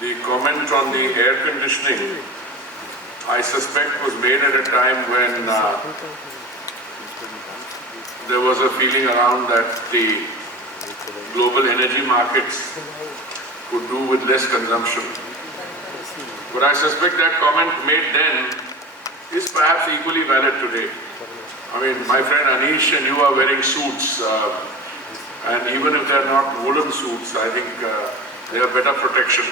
the comment on the air conditioning, I suspect was made at a time when there was a feeling around that the global energy markets could do with less consumption. But I suspect that comment made then is perhaps equally valid today. I mean, my friend Anish and you are wearing suits, and even if they're not woolen suits, I think they have better protection.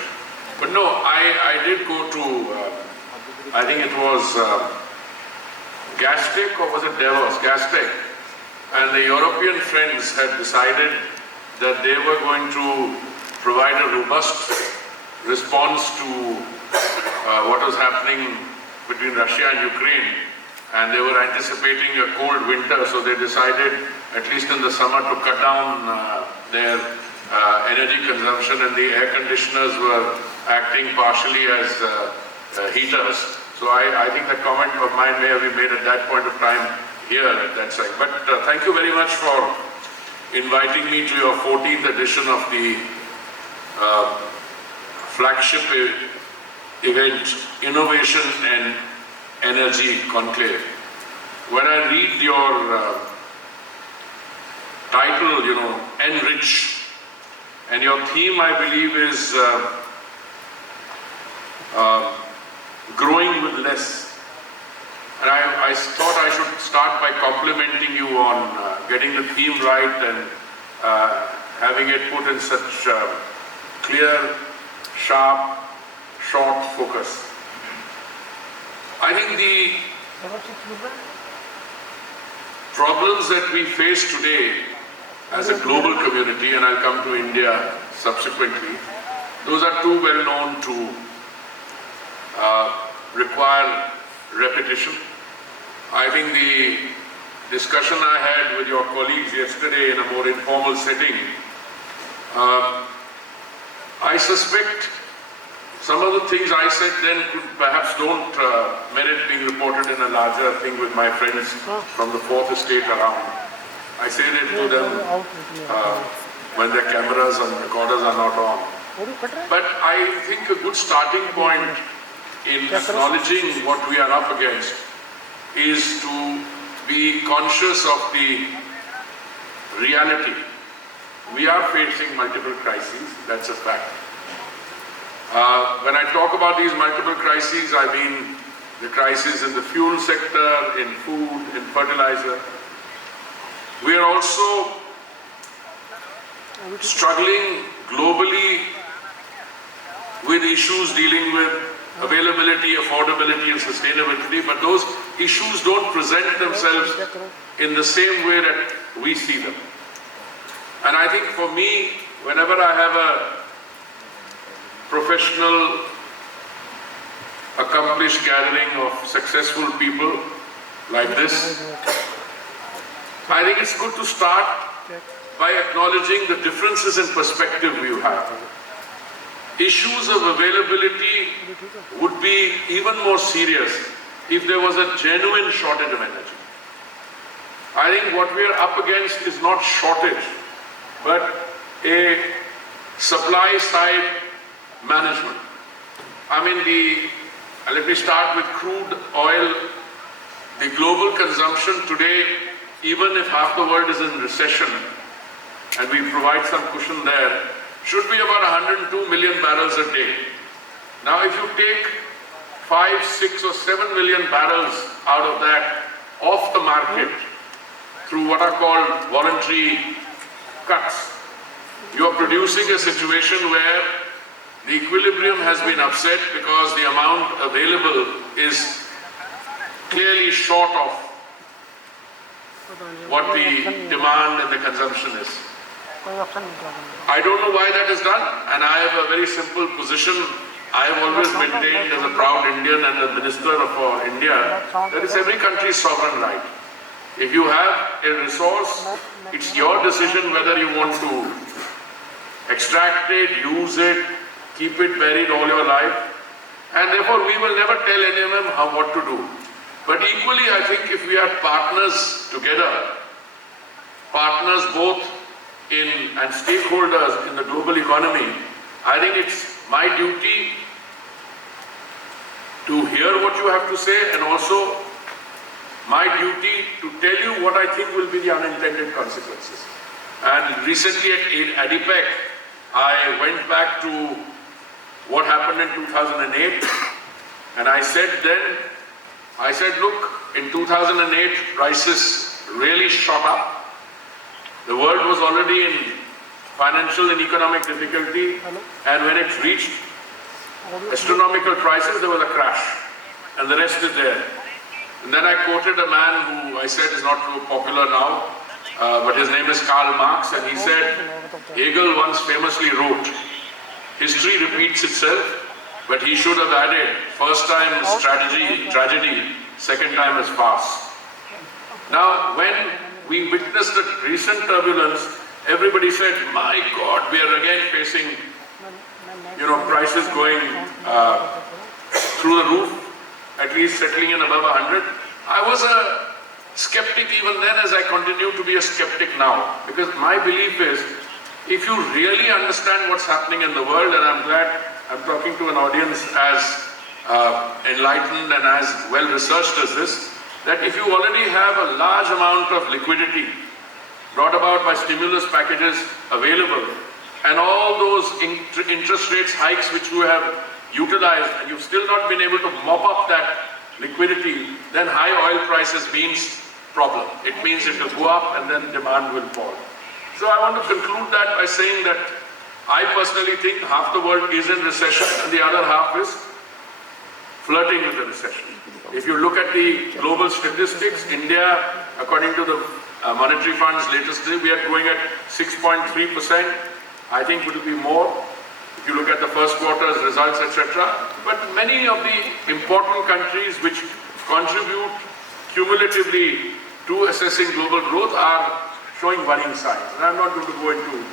But no, I did go to, I think it was Gastec, or was it Davos? Gastec. And the European friends had decided that they were going to provide a robust response to what was happening between Russia and Ukraine. And they were anticipating a cold winter, so they decided, at least in the summer, to cut down their energy consumption, and the air conditioners were acting partially as heaters. So I think that comment of mine may have been made at that point of time here at that site. But thank you very much for inviting me to your 14th edition of the flagship event, Innovation and Energy Conclave. When I read your title, ENRich, and your theme, I believe, is growing with less. And I thought I should start by complimenting you on getting the theme right and having it put in such clear, sharp, short focus. I think the problems that we face today as a global community, and I'll come to India subsequently, those are too well known to require repetition. I think the discussion I had with your colleagues yesterday in a more informal setting, I suspect some of the things I said then perhaps don't merit being reported in a larger thing with my friends from the fourth estate around. I say it to them when their cameras and recorders are not on. But I think a good starting point in acknowledging what we are up against is to be conscious of the reality. We are facing multiple crises, that's a fact. When I talk about these multiple crises, I mean the crisis in the fuel sector, in food, in fertilizer. We are also struggling globally with issues dealing with availability, affordability and sustainability, but those issues don't present themselves in the same way that we see them. And I think for me, whenever I have a professional, accomplished gathering of successful people like this, I think it's good to start by acknowledging the differences in perspective we have. Issues of availability would be even more serious if there was a genuine shortage of energy. I think what we are up against is not shortage, but a supply side management. I mean, let me start with crude oil. The global consumption today, even if half the world is in recession, and we provide some cushion there, should be about 102 million barrels a day. Now, if you take 5, 6 or 7 million barrels out of that off the market through what are called voluntary cuts, you are producing a situation where the equilibrium has been upset because the amount available is clearly short of what the demand and the consumption is. I don't know why that is done, and I have a very simple position. I have always maintained as a proud Indian and a minister for India that it's every country's sovereign right. If you have a resource, it's your decision whether you want to extract it, use it, keep it buried all your life, and therefore we will never tell anyone what to do. But equally, I think if we are partners together, partners both in and stakeholders in the global economy, I think it's my duty to hear what you have to say, and also my duty to tell you what I think will be the unintended consequences. And recently at ADIPEC, I went back to what happened in 2008, and I said then, look, in 2008, prices really shot up. The world was already in financial and economic difficulty, and when it reached astronomical prices, there was a crash, and the rest is there. And then I quoted a man who I said is not too popular now, but his name is Karl Marx, and he said, Hegel once famously wrote, history repeats itself, but he should have added, first time is tragedy, second time is farce. Now, when we witnessed the recent turbulence, everybody said, my God, we are again facing, prices going through the roof, at least settling in above 100. I was a skeptic even then, as I continue to be a skeptic now, because my belief is, if you really understand what's happening in the world, and I'm glad I'm talking to an audience as enlightened and as well researched as this, that if you already have a large amount of liquidity brought about by stimulus packages available, and all those interest rates hikes which you have utilized, and you've still not been able to mop up that liquidity, then high oil prices means problem. It means it will go up and then demand will fall. So I want to conclude that by saying that I personally think half the world is in recession and the other half is flirting with the recession. If you look at the global statistics, India, according to the Monetary Fund's latest study, we are growing at 6.3%. I think it will be more if you look at the first quarter's results, etc. But many of the important countries which contribute cumulatively to assessing global growth are showing worrying signs. And I'm not going to go into it.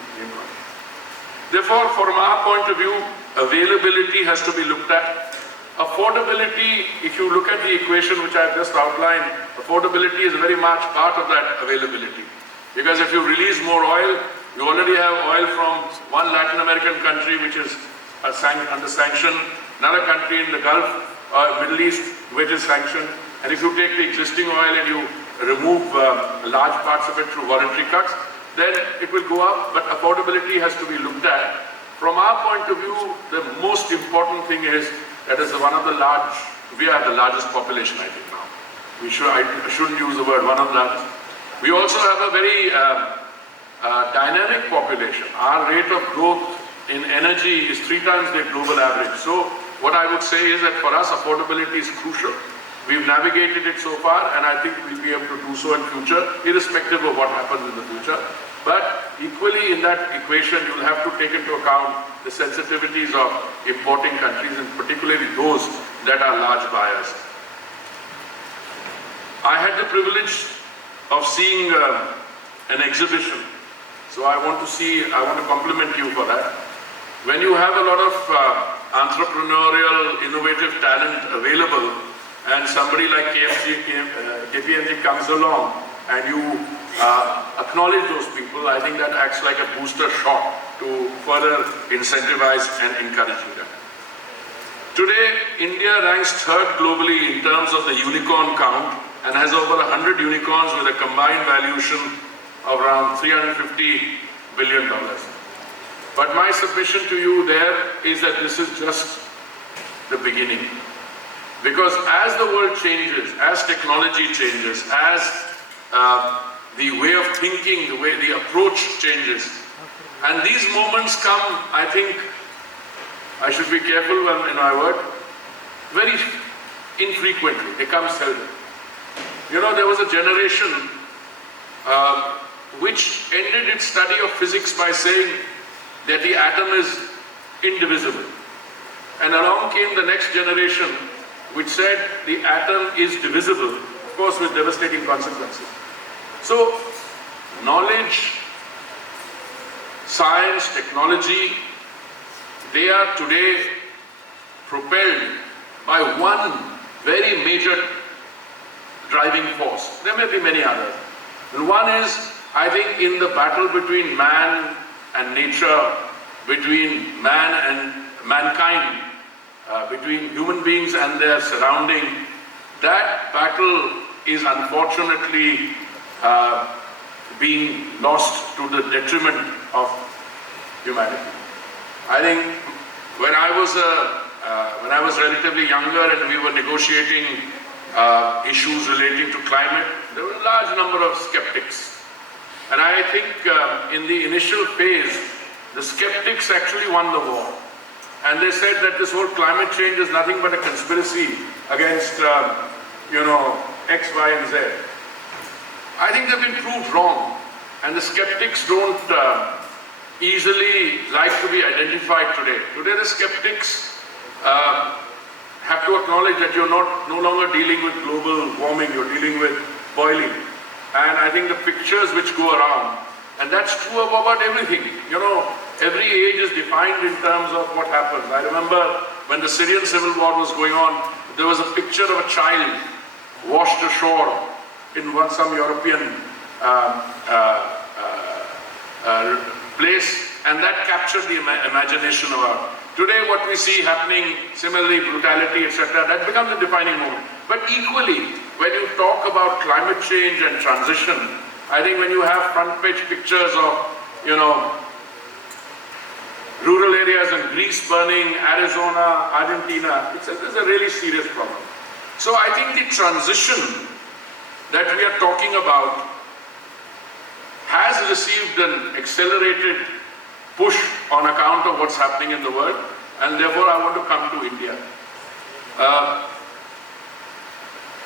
Therefore, from our point of view, availability has to be looked at. Affordability, if you look at the equation which I've just outlined, affordability is very much part of that availability. Because if you release more oil, you already have oil from one Latin American country which is under sanction, another country in the Gulf, Middle East which is sanctioned. And if you take the existing oil and you remove large parts of it through voluntary cuts, then it will go up, but affordability has to be looked at. From our point of view, the most important thing is that is one of the we have the largest population, I think now. I shouldn't use the word one of the largest. We also have a very dynamic population. Our rate of growth in energy is 3 times the global average. So what I would say is that for us, affordability is crucial. We've navigated it so far, and I think we'll be able to do so in future, irrespective of what happens in the future. But equally in that equation, you'll have to take into account the sensitivities of importing countries, and particularly those that are large buyers. I had the privilege of seeing an exhibition. So I want to compliment you for that. When you have a lot of entrepreneurial, innovative talent available, and somebody like KPMG comes along and you acknowledge those people, I think that acts like a booster shot to further incentivize and encouraging them. Today, India ranks 3rd globally in terms of the unicorn count and has over 100 unicorns with a combined valuation of around $350 billion. But my submission to you there is that this is just the beginning. Because as the world changes, as technology changes, as the way of thinking, the approach changes, and these moments come, I think, I should be careful in my word, very infrequently. They come seldom. There was a generation which ended its study of physics by saying that the atom is indivisible. And along came the next generation which said the atom is divisible, of course with devastating consequences. So, knowledge, science, technology, they are today propelled by one very major driving force. There may be many others. And one is, I think, in the battle between man and nature, between man and mankind, between human beings and their surrounding, that battle is unfortunately being lost to the detriment of humanity. I think when I was relatively younger and we were negotiating issues relating to climate, there were a large number of skeptics. And I think in the initial phase, the skeptics actually won the war. And they said that this whole climate change is nothing but a conspiracy against, X, Y, and Z. I think they've been proved wrong. And the skeptics don't easily like to be identified today. Today the skeptics have to acknowledge that you're no longer dealing with global warming, you're dealing with boiling. And I think the pictures which go around, and that's true about everything. Every age is defined in terms of what happens. I remember when the Syrian civil war was going on, there was a picture of a child washed ashore in some European place, and that captured the imagination of our. Today what we see happening, similarly brutality, etc., that becomes a defining moment. But equally, when you talk about climate change and transition, I think when you have front page pictures of, rural areas in Greece burning, Arizona, Argentina, it's a really serious problem. So I think the transition that we are talking about has received an accelerated push on account of what's happening in the world, and therefore I want to come to India.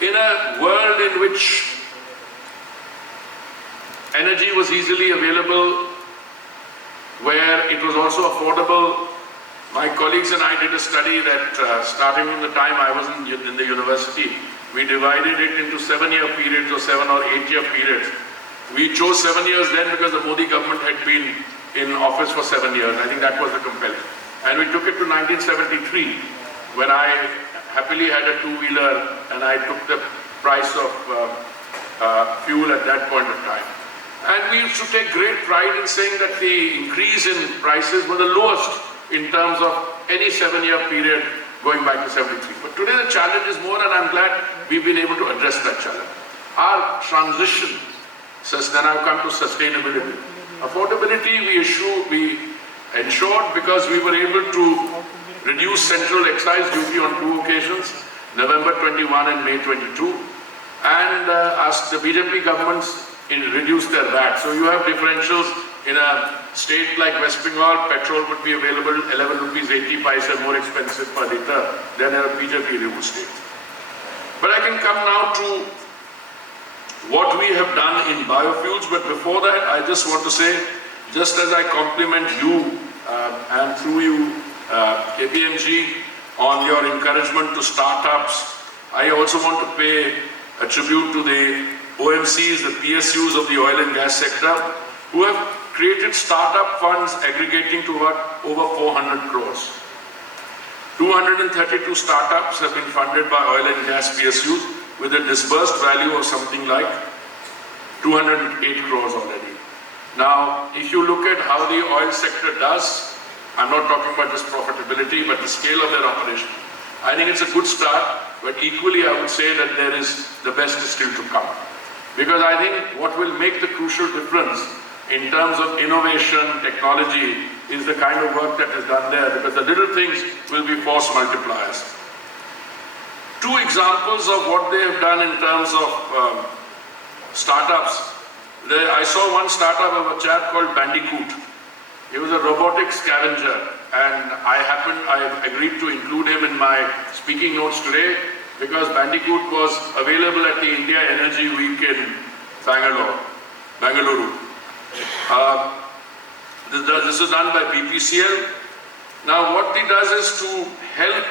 In a world in which energy was easily available, where it was also affordable, my colleagues and I did a study that starting from the time I was in the university, we divided it into 7-year periods or 7 or 8-year periods. We chose 7 years then because the Modi government had been in office for 7 years. I think that was the compelling. And we took it to 1973, when I happily had a two-wheeler and I took the price of fuel at that point of time. And we used to take great pride in saying that the increase in prices were the lowest in terms of any 7-year period going back to 73. But today the challenge is more, and I'm glad we've been able to address that challenge. Our transition, then I've come to sustainability. Affordability we ensured because we were able to reduce central excise duty on 2 occasions, November 21 and May 22, and asked the BJP governments reduce their VAT. So you have differentials in a state like West Bengal. Petrol would be available 11 rupees 80 paise more expensive per litre than in a BJP ruled state. But I can come now to what we have done in biofuels. But before that, I just want to say, just as I compliment you and through you KPMG on your encouragement to startups, I also want to pay a tribute to the OMCs, the PSUs of the oil and gas sector, who have created startup funds aggregating to about over 400 crores. 232 startups have been funded by oil and gas PSUs with a disbursed value of something like 208 crores already. Now, if you look at how the oil sector does, I'm not talking about just profitability, but the scale of their operation. I think it's a good start, but equally I would say that the best is still to come. Because I think what will make the crucial difference in terms of innovation, technology, is the kind of work that is done there, because the little things will be force multipliers. 2 examples of what they have done in terms of startups. I saw one startup of a chap called Bandicoot. He was a robotic scavenger, and I agreed to include him in my speaking notes today, because Bandicoot was available at the India Energy Week in Bangalore. This is done by BPCL. Now what it does is to help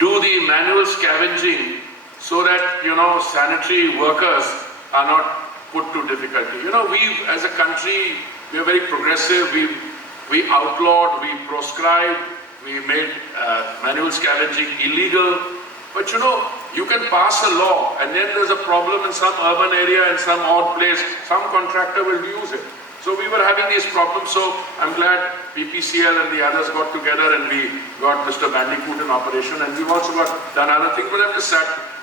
do the manual scavenging so that, sanitary workers are not put to difficulty. We as a country, we are very progressive. We outlawed, we proscribed, we made manual scavenging illegal. But you can pass a law and then there's a problem in some urban area, in some odd place, some contractor will use it. So we were having these problems, so I'm glad BPCL and the others got together and we got Mr. Bandicoot in operation, and we've also done other things, but I'm just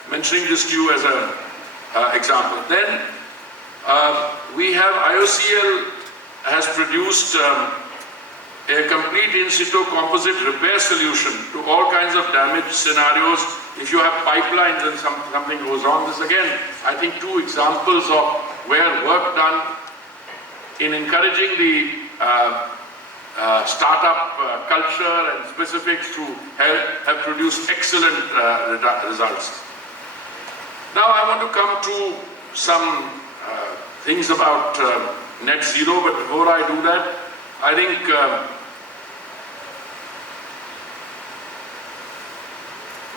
mentioning this to you as an example. Then we have IOCL has produced a complete in situ composite repair solution to all kinds of damage scenarios. If you have pipelines and something goes wrong, this again, I think, two examples of where work done in encouraging the startup culture and specifics to help have produced excellent results. Now I want to come to some things about net zero, but before I do that, I think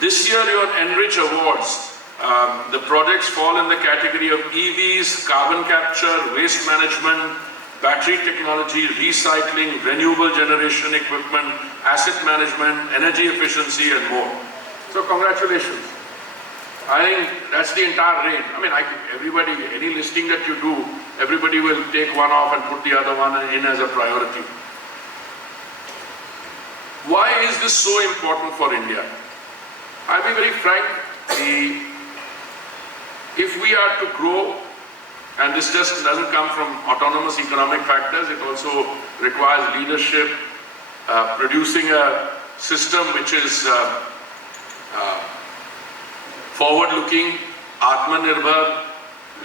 this year your ENRich awards, the projects fall in the category of EVs, carbon capture, waste management, battery technology, recycling, renewable generation equipment, asset management, energy efficiency and more. So congratulations. I think that's the entire range. I mean, everybody, any listing that you do, everybody will take one off and put the other one in as a priority. Why is this so important for India? I'll be very frank, if we are to grow, and this just doesn't come from autonomous economic factors, it also requires leadership, producing a system which is forward-looking, Atmanirbhar,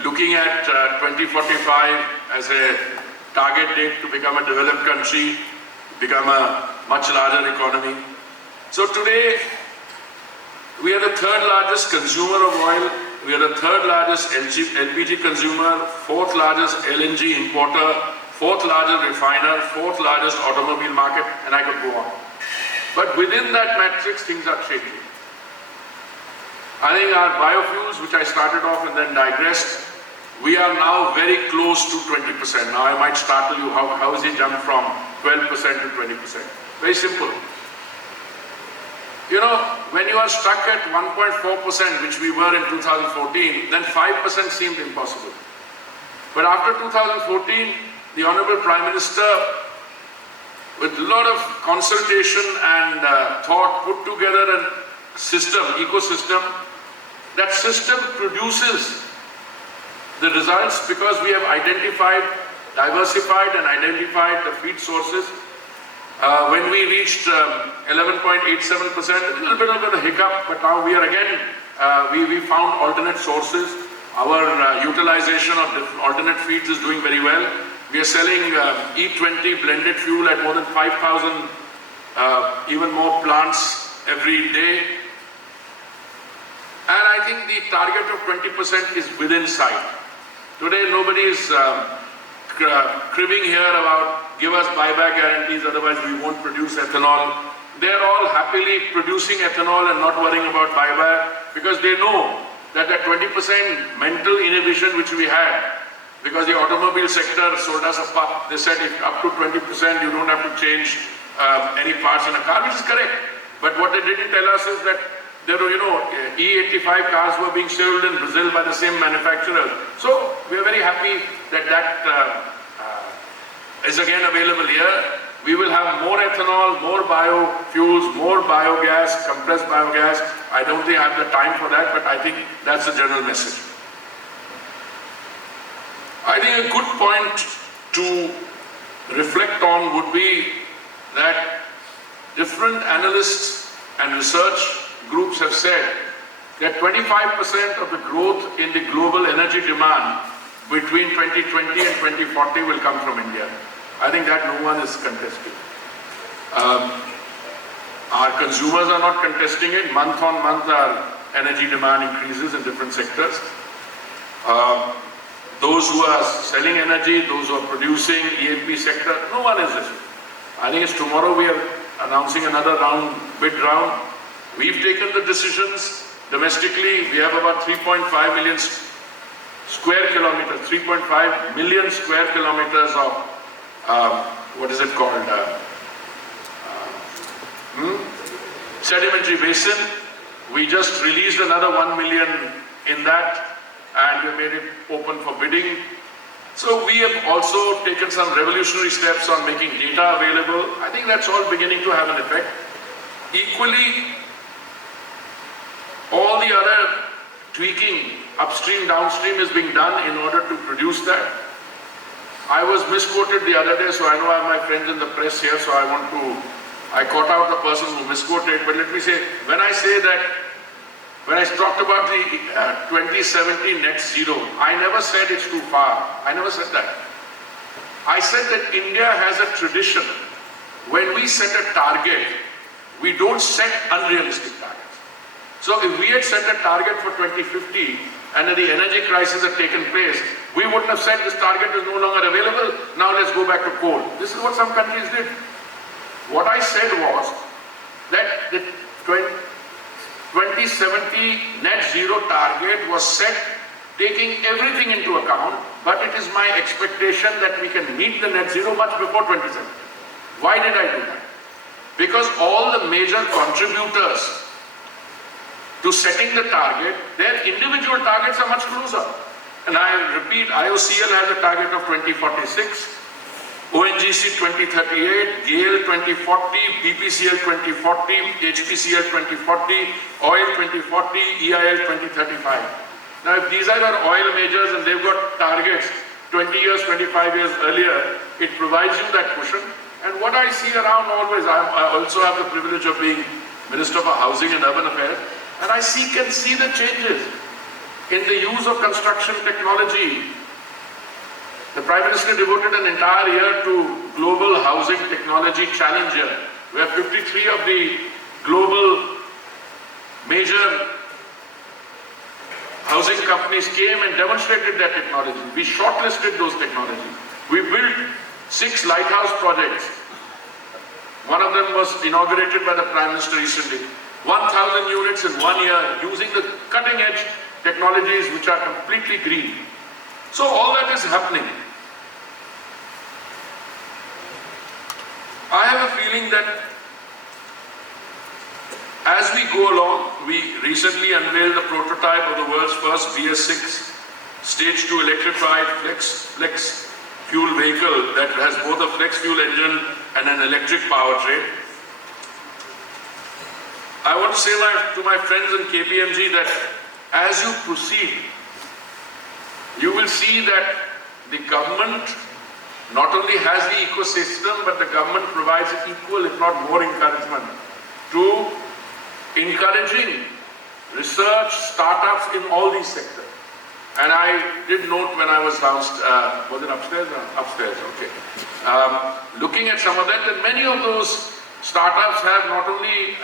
looking at 2045 as a target date to become a developed country, become a much larger economy. So today, we are the third largest consumer of oil, we are the third largest LPG consumer, fourth largest LNG importer, fourth largest refiner, fourth largest automobile market, and I could go on. But within that matrix, things are changing. I think our biofuels, which I started off and then digressed, we are now very close to 20%. Now I might startle you, how is it jumped from 12% to 20%? Very simple. You know, when you are stuck at 1.4%, which we were in 2014, then 5% seemed impossible. But after 2014, the Honorable Prime Minister, with a lot of consultation and thought, put together a system, ecosystem. That system produces the results because we have diversified and identified the feed sources. When we reached 11.87%, a little bit of a hiccup, but now we are again, we found alternate sources. Our utilization of the alternate feeds is doing very well. We are selling E20 blended fuel at more than 5,000, even more plants every day. And I think the target of 20% is within sight. Today nobody is cribbing here about give us buyback guarantees, otherwise we won't produce ethanol. They're all happily producing ethanol and not worrying about buyback because they know that that 20% mental inhibition which we had, because the automobile sector sold us a pup. They said if up to 20% you don't have to change any parts in a car, which is correct. But what they didn't tell us is that there were, E85 cars were being sold in Brazil by the same manufacturers. So we are very happy that that is again available here. We will have more ethanol, more biofuels, more biogas, compressed biogas. I don't think I have the time for that, but I think that's the general message. I think a good point to reflect on would be that different analysts and research groups have said that 25% of the growth in the global energy demand between 2020 and 2040 will come from India. I think that no one is contesting. Our consumers are not contesting it. Month on month our energy demand increases in different sectors. Those who are selling energy, those who are producing, E&P sector, no one is this. I think it's tomorrow we are announcing another bid round. We've taken the decisions domestically. We have about 3.5 million square kilometers, 3.5 million square kilometers of, what is it called? Sedimentary basin. We just released another 1 million in that, and we made it open for bidding. So we have also taken some revolutionary steps on making data available. I think that's all beginning to have an effect. Equally, all the other tweaking upstream, downstream is being done in order to produce that. I was misquoted the other day, so I know I have my friends in the press here, so I caught out the person who misquoted, but let me say, when I talked about the 2070 net zero, I never said it's too far. I never said that. I said that India has a tradition. When we set a target, we don't set unrealistic targets. So if we had set a target for 2050 and the energy crisis had taken place, we wouldn't have said this target is no longer available, now let's go back to coal. This is what some countries did. What I said was that the 2070 net zero target was set taking everything into account, but it is my expectation that we can meet the net zero much before 2070. Why did I do that? Because all the major contributors to setting the target, their individual targets are much closer. And I repeat, IOCL has a target of 2046, ONGC 2038, GAIL 2040, BPCL 2040, HPCL 2040, oil 2040, EIL 2035. Now if these are our oil majors and they've got targets 20 years, 25 years earlier, it provides you that cushion. And what I see around always, I also have the privilege of being Minister for Housing and Urban Affairs, and I can see the changes in the use of construction technology. The Prime Minister devoted an entire year to Global Housing Technology Challenger, where 53 of the global major housing companies came and demonstrated their technology. We shortlisted those technologies. We built 6 lighthouse projects. One of them was inaugurated by the Prime Minister recently. 1,000 units in 1 year using the cutting edge technologies which are completely green. So all that is happening. I have a feeling that as we go along, we recently unveiled the prototype of the world's first BS6 Stage 2 electrified flex fuel vehicle that has both a flex fuel engine and an electric powertrain. I want to say to my friends in KPMG that as you proceed, you will see that the government not only has the ecosystem, but the government provides equal, if not more, encouragement to encouraging research, startups in all these sectors. And I did note when I was downstairs, was it upstairs? Upstairs, okay. Looking at some of that many of those startups have not only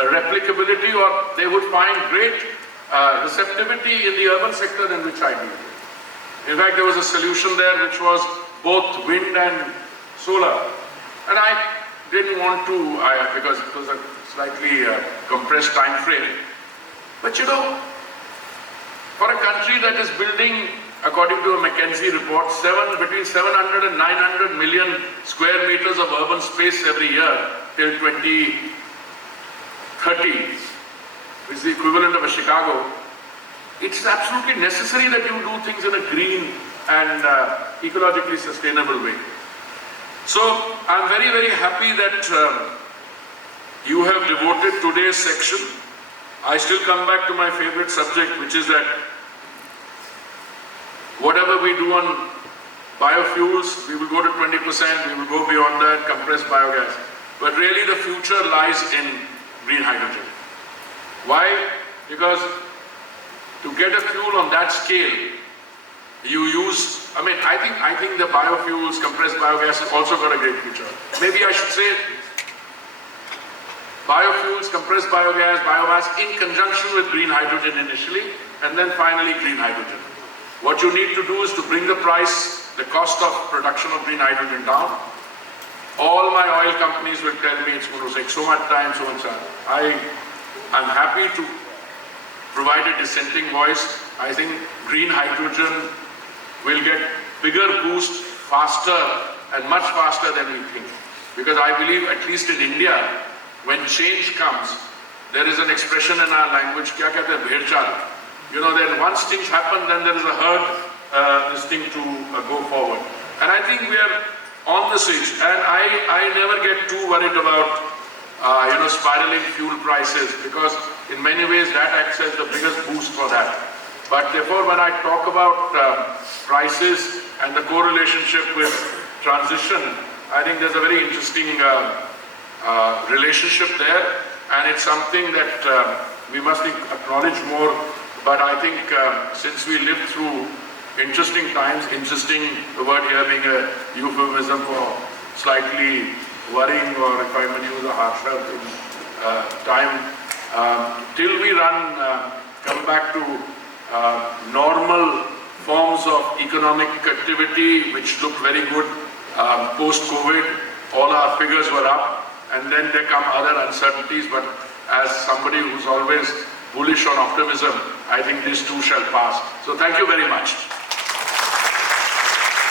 a replicability, or they would find great receptivity in the urban sector in which I deal. In fact, there was a solution there which was both wind and solar. And I didn't want to, because it was a slightly compressed time frame. But you know, for a country that is building, according to a McKinsey report, between 700 and 900 million square meters of urban space every year till 2030, which is the equivalent of a Chicago, it's absolutely necessary that you do things in a green and ecologically sustainable way. So I'm very, very happy that you have devoted today's section. I still come back to my favorite subject, which is that whatever we do on biofuels, we will go to 20%, we will go beyond that, compressed biogas. But really the future lies in green hydrogen. Why? Because to get a fuel on that scale, you use, I think the biofuels, compressed biogas has also got a great future. Maybe I should say biofuels, compressed biogas, biomass in conjunction with green hydrogen initially, and then finally green hydrogen. What you need to do is to bring the price, the cost of production of green hydrogen down. All my oil companies will tell me it's going to take so much time, so much time. I'm happy to provide a dissenting voice. I think green hydrogen will get bigger boost faster and much faster than we think. Because I believe, at least in India, when change comes, there is an expression in our language, kya kehte hain, bhed chal. You know, then once things happen, then there is a herd this thing to go forward. And I think we are on the switch. And I never get too worried about spiraling fuel prices, because in many ways that acts as the biggest boost for that. But therefore, when I talk about prices and the correlationship with transition, I think there's a very interesting relationship there, and it's something that we must acknowledge more. But I think since we lived through interesting times, interesting, the word here being a euphemism for slightly worrying, or if I may use a harsher time, till we come back to normal forms of economic activity, which looked very good post-COVID. All our figures were up, and then there come other uncertainties. But as somebody who's always bullish on optimism, I think this too shall pass. So thank you very much.